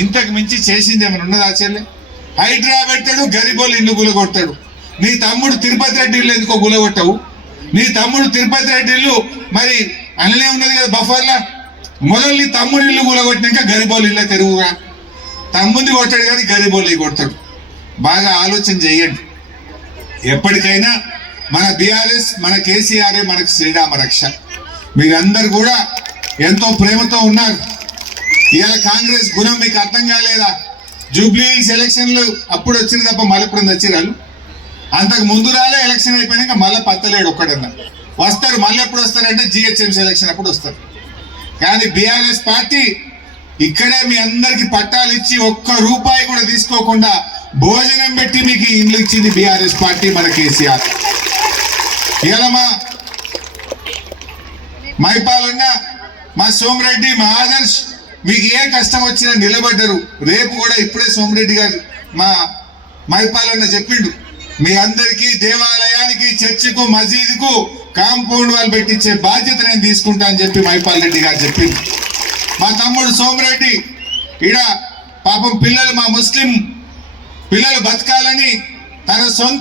ఇంతకు మించి చేసింది ఏమైనా ఉన్నదా చెల్లె? హైడ్రా పెట్టాడు, గరిబోలు ఇల్లు గులగొట్టాడు. నీ తమ్ముడు తిరుపతి రెడ్డి ఇల్లు ఎందుకో గులగొట్టావు? నీ తమ్ముడు తిరుపతి రెడ్డి ఇల్లు మరి అనలే ఉన్నది కదా బఫర్లా. మొదలు నీ తమ్ముడు ఇల్లు గులగొట్టినాక గరిబోలు ఇల్లే తెరుగుగా. తమ్ముంది కొట్టాడు కానీ గరిబోలు కొడతాడు. బాగా ఆలోచన చేయండి. ఎప్పటికైనా మన బీఆర్ఎస్, మన కేసీఆర్ మనకు శ్రీరామ రక్ష. మీరందరూ కూడా ఎంతో ప్రేమతో ఉన్నారు. ఇవాళ కాంగ్రెస్ గుణం మీకు అర్థం కాలేదా? జూబ్లీ హిల్స్ ఎలక్షన్లు అప్పుడు వచ్చింది తప్ప మళ్ళీ ఇప్పుడు వచ్చిరాలు. అంతకు ముందు రాలే, ఎలక్షన్ అయిపోయినాక మళ్ళీ పత్తలేడు ఒక్కడన్నా. వస్తారు, మళ్ళీ ఎప్పుడు వస్తారంటే జిహెచ్ఎంసీ ఎలక్షన్ అప్పుడు వస్తారు. కానీ బీఆర్ఎస్ పార్టీ ఇక్కడే మీ అందరికి పట్టాలు ఇచ్చి ఒక్క రూపాయి కూడా తీసుకోకుండా భోజనం పెట్టి మీకు ఇండ్లు ఇచ్చింది బీఆర్ఎస్ పార్టీ, మన కేసీఆర్. ఇవాళ మా మైపాలన్న, మా సోమిరెడ్డి, మా ఆదర్శ్ మీకు ఏ కష్టం వచ్చినా నిలబడ్డరు. రేపు కూడా ఇప్పుడే సోమిరెడ్డి గారు మా మైపాలన్న చెప్పిండు, మీ అందరికీ దేవాలయానికి, చర్చికు, మసీదుకు కాంపౌండ్ వాళ్ళు పెట్టించే బాధ్యత నేను తీసుకుంటా అని చెప్పి మైపాల్ రెడ్డి గారు చెప్పిండు. మా తమ్ముడు సోమిరెడ్డి ఈడ పాపం పిల్లలు, మా ముస్లిం పిల్లలు బతకాలని తన సొంత